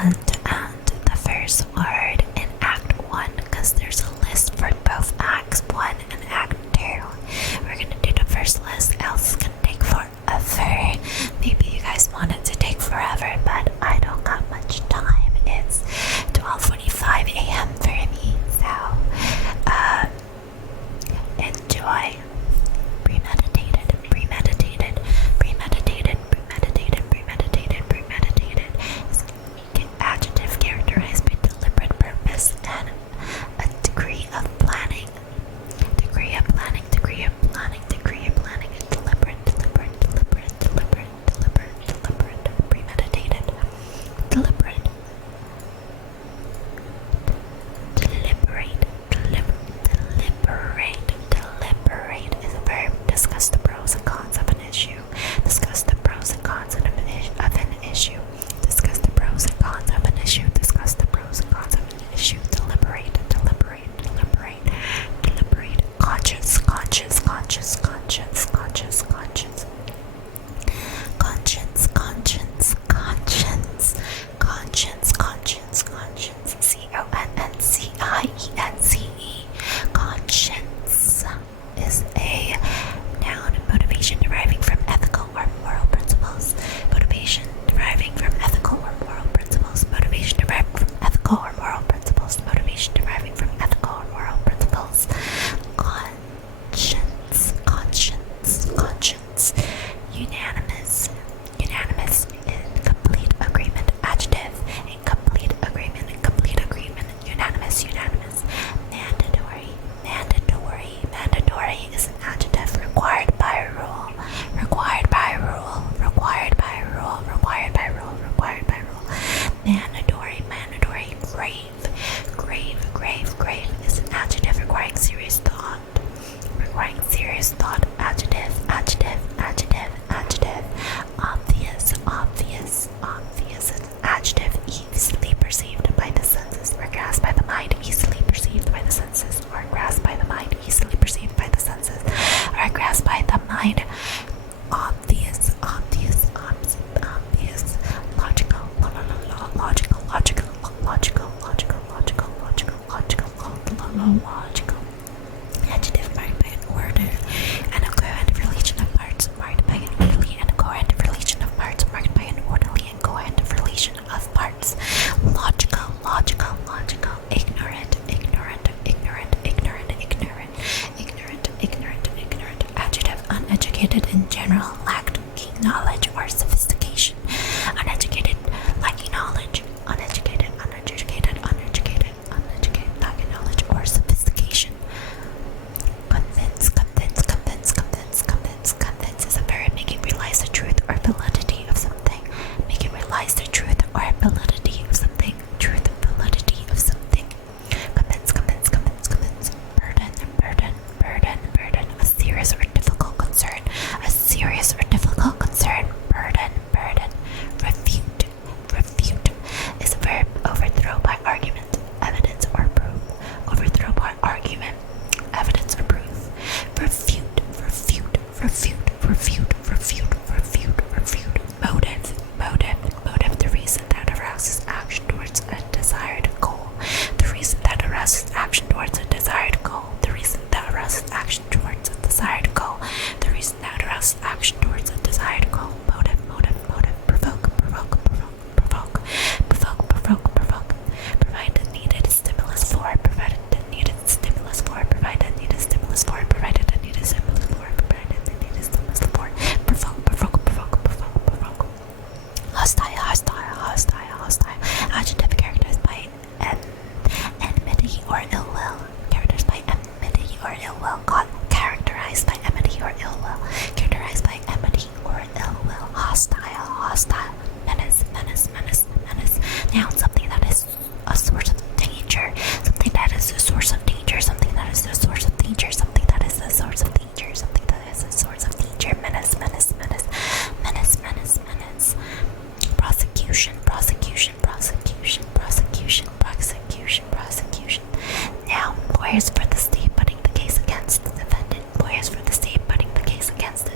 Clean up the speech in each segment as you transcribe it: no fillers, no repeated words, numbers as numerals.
and the first word in Act 1, because there's a list for both Acts 1 and Act 2. We're gonna do the first list, else it's gonna take forever. Maybe you guys want it to take forever, but I don't got much time. It's 12:45 a.m. for me, so enjoy. Premeditated, premeditated, premeditated, premeditated, premeditated, premeditated. It's an adjective characterized by deliberate purpose and a degree of planning. Degree of planning, degree of planning, degree of planning. Deliberate, deliberate, deliberate, deliberate, deliberate, deliberate, premeditated, deliberate. Deliberate is a verb. Discuss the pros and cons of an issue. Discuss the pros and cons of an issue. Discuss the pros and cons of an issue. Discuss the pros and cons of an issue. Deliberate. Conscious. Conscience. CONNCIENCE. Conscience is a noun. Motivation deriving from ethical or moral principles. Motivation deriving from ethical or moral principles. Motivation deriving from ethical or moral principles. Motivation deriving from ethical or moral principles. Conscience. Unanimous. In complete agreement. Adjective. In complete agreement. Unanimous. Mandatory is an adjective. Required by rule. Mandatory. Grave is an adjective requiring serious thought. Adjective. Obvious is an adjective easily perceived by the senses or grasped by the mind. Easily perceived by the senses or grasped by the mind. Easily perceived by the senses or grasped by the mind. Obvious. Logical. Adjective marked by an order and a coherent relation of parts marked by an orderly and coherent relation of parts marked by an orderly and coherent relation of parts. Logical. Ignorant. Adjective uneducated in general, lacking knowledge or sophistication. Uneducated, lacking knowledge. Uneducated, lacking knowledge or sophistication. Convince is a verb making realize the truth or validity of something. Making realize the truth or validity of something. Convince. Burden. A serious or difficult concern. Burden. Refute is a verb. Overthrow by argument, evidence or proof. Overthrow by argument, evidence or proof. Refute. Motive. The reason that arouses action towards a desired goal. The reason that arouses action towards a desired goal. The reason that arouses action towards a desired goal. The reason that arouses action towards a desired goal. Motive. Provoke. Provide the needed stimulus for. Provided the needed stimulus for. Hostile. Adjective characterized by enmity or ill will. Characterized by enmity or ill will. Characterized by enmity or ill will. Hostile. Menace. Now something that is a source of danger. Something that is a source of danger. Prosecution. Now, lawyers for the state putting the case against the defendant. Lawyers for the state putting the case against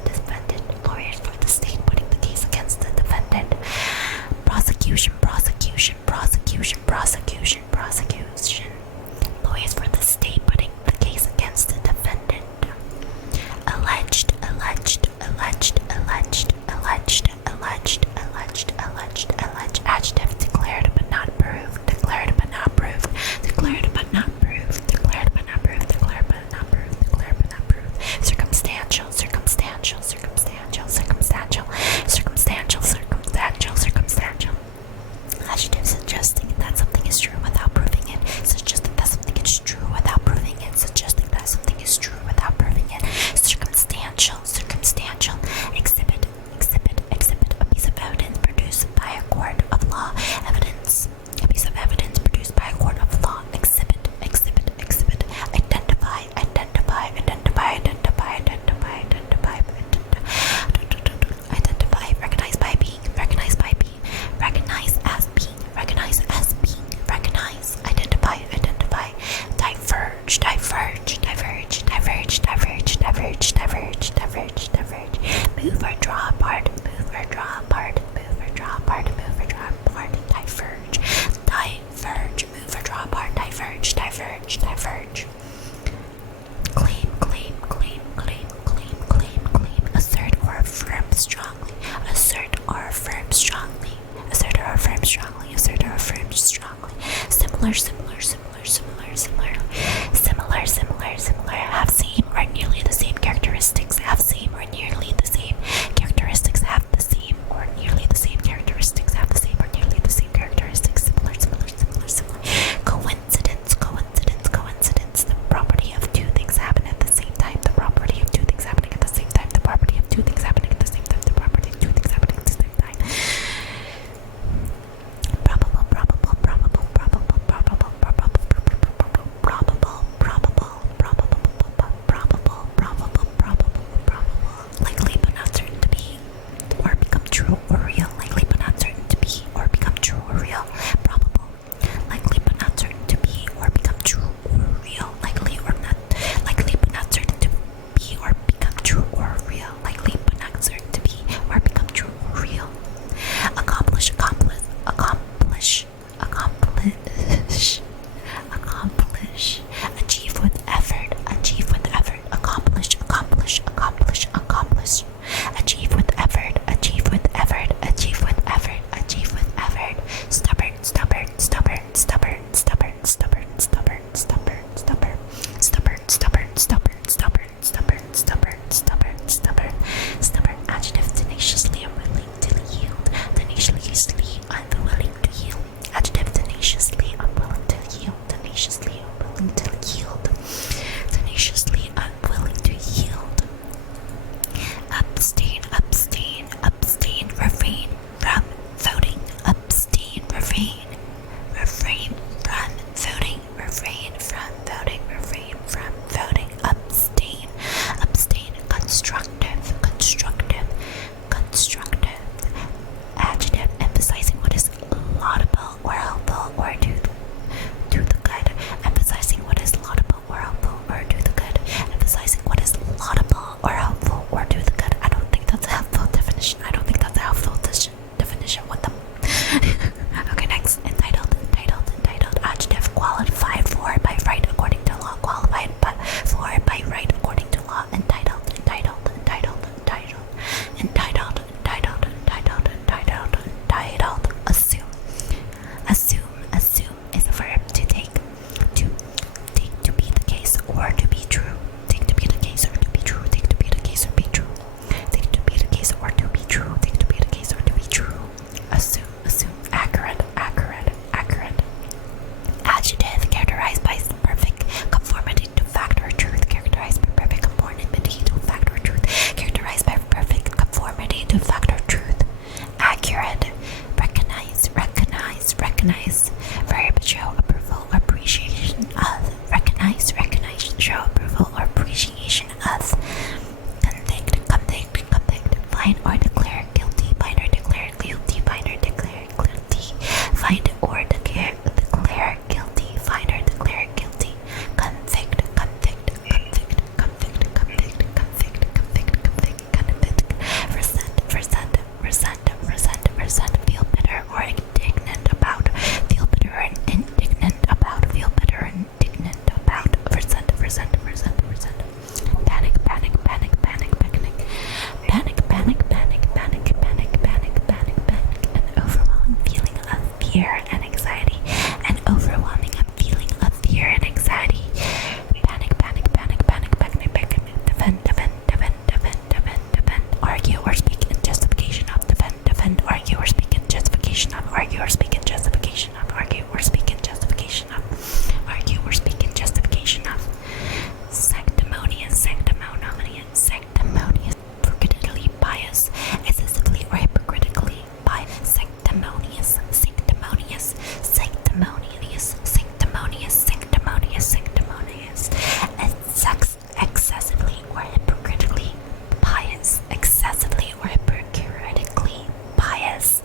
the defendant. Prosecution. similar, similar, similar, similar, similar, similar, similar, similar, have same or nearly the same characteristics, have same or nearly the same characteristics, have the same or nearly the same characteristics, have the same or nearly the same characteristics, similar, similar, similar, similar. Coincidence, coincidence, coincidence, the property of two things happen at the same time, the property of two things happening at the same time, the property of two things happening at the same time, the property of two things happening at the same time. Probable, probable, probable, probable, probable, probable, probable, probable, likely but not certain to be or become true or real, likely but not certain to be or become true or real, probable, likely but not certain to be or become true or real, likely but not certain to be or become true or real, likely but not certain to be or become true or real. Accomplish, accomplish, accomplish, accomplish, accomplish, achieve with effort, achieve with effort, accomplish, accomplish, accomplish, accomplish, achieve with effort, achieve with effort, achieve with effort, achieve with effort, stubborn, stubborn, stubborn, stubborn, stubborn, stubborn, stubborn, stubborn, stubborn, stubborn, stubborn, stubborn, stubborn, stubborn, stubborn, stubborn, stubborn, stubborn, adjective, tenaciously unwilling to yield, tenaciously unwilling to yield, adjective, tenaciously unwilling to yield, tenaciously unwilling to yield, tenaciously unwilling to yield. Abstain, abstain, abstain, refrain from voting, abstain, refrain from voting, refrain from voting, refrain from voting, abstain, abstain, constructive, constructive, constructive, adjective, emphasizing what is laudable or helpful or do the good, emphasizing what is laudable or helpful or do the good, emphasizing what is laudable or helpful or do the good. I don't think that's a helpful definition. I don't think that's a helpful definition. What the? Okay, next. Entitled, entitled, entitled. Adjective, qualified for by right according to law. Qualified but for by right according to law. Entitled, entitled, entitled, entitled, entitled, entitled, entitled, entitled, entitled. Assume, assume, assume is a verb to take to be the case or to be true. Take to be the case or to be true. Take to be the case or be true. Take to be the case or to be true. Take to be the case or to be true. Assume, assume. Accurate, accurate, accurate. Adjective, characterized by perfect conformity to fact or truth. Characterized by perfect conformity to fact or truth. Characterized by perfect conformity to fact or truth. Accurate. Recognize, recognize, recognize. Verb, show approval or appreciation of. Recognize, recognize, show approval or appreciation of. Convict, convict, convict. Find or declare guilty. Find or declare guilty. Find or declare guilty. Find or declare guilty. Find or declare guilty. Convict, convict, convict, convict, convict, convict, convict, convict, convict. Resent, resent, resent, resent, resent. Feel bitter or indignant about. Feel bitter or indignant about. Feel bitter or indignant about. Resent, resent, resent, resent. Panic, panic, panic, panic, panic. Panic, panic, panic, panic, panic, panic, panic, panic. An overwhelming feeling of fear and anxiety. An overwhelming feeling of fear and anxiety. Panic, panic, panic, panic, panic, panic. Defend, defend, defend, defend, defend, defend. Argue or speak in justification of. Defend, defend. Argue or speak in justification of. Argue or speak in justification of. Argue or speak in justification of. Argue or speak in justification of. Sanctimonious, sanctimonious, sanctimonious. Hypocritically biased, excessively or hypocritically biased. Sanctimonious, sanctimonious, sanctimonious, sanctimonious, sanctimonious, sanctimonious. Excessively or hypocritically pious, excessively or hypocritically pious.